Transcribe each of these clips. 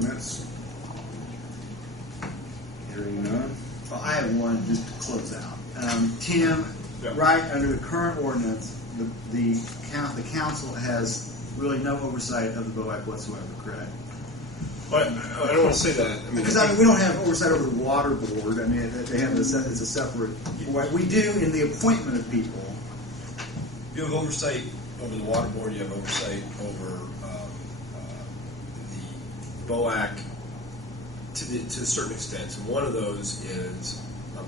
comments? Hearing none. Well, I have one just to close out. Tim, Yeah. right under the current ordinance, the council has really no oversight of the BOAC whatsoever, correct? But I don't want to say that. I mean, Because we don't have oversight over the water board. I mean, they have it's a separate. We do in the appointment of people. you have oversight over the water board. You have oversight over the BOAC to a certain extent. And one of those is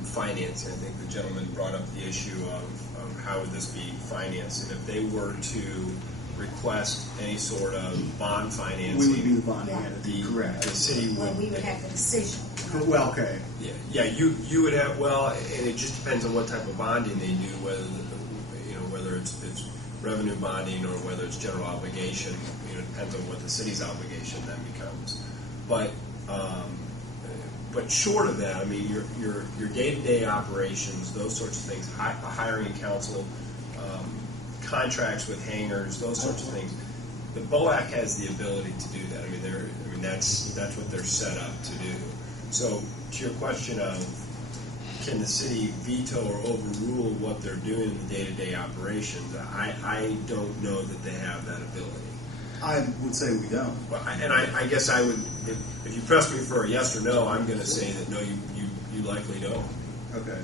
financing. I think the gentleman brought up the issue of how would this be financed, and if they were to request any sort of bond financing, We would be the bonding Yeah. entity, the correct? city Well, would. we would have the decision. Well, okay. Yeah, you would have, well, and it just depends on what type of bonding they do, whether it's revenue bonding or whether it's general obligation. It depends on what the city's obligation then becomes. But short of that, I mean, your day-to-day operations, those sorts of things, hiring counsel, contracts with hangars, those sorts of things. The BOAC has the ability to do that. I mean, that's what they're set up to do. So, to your question of can the city veto or overrule what they're doing in the day-to-day operations, I don't know that they have that ability. I would say we don't. Well, I guess I would, if you press me for a yes or no, I'm going to say that no, you likely don't. Okay.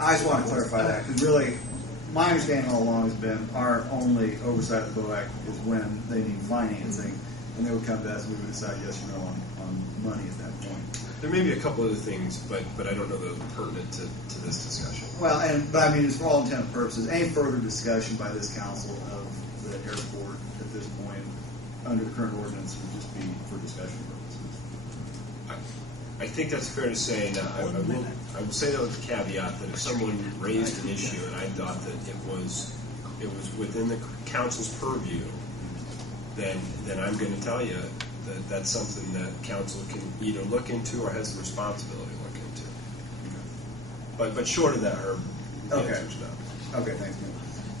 I just want to clarify that because really, my understanding all along has been our only oversight of the BOAC is when they need financing, and they would come to us and we would decide yes or no on money at that point. There may be a couple other things, but I don't know that are pertinent to this discussion. Well, but I mean, it's for all intent and purposes. Any further discussion by this council of the airport at this point under the current ordinance would just be for discussion purposes. I think that's fair to say, and I will say that with the caveat that if someone raised an issue and I thought that it was within the council's purview, then I'm going to tell you that that's something that council can either look into or has the responsibility to look into. But short of that, Herb, the Okay. answer's no. Okay, thanks, man.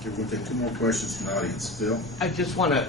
Okay, we're going to take two more questions from the audience. Phil? I just want to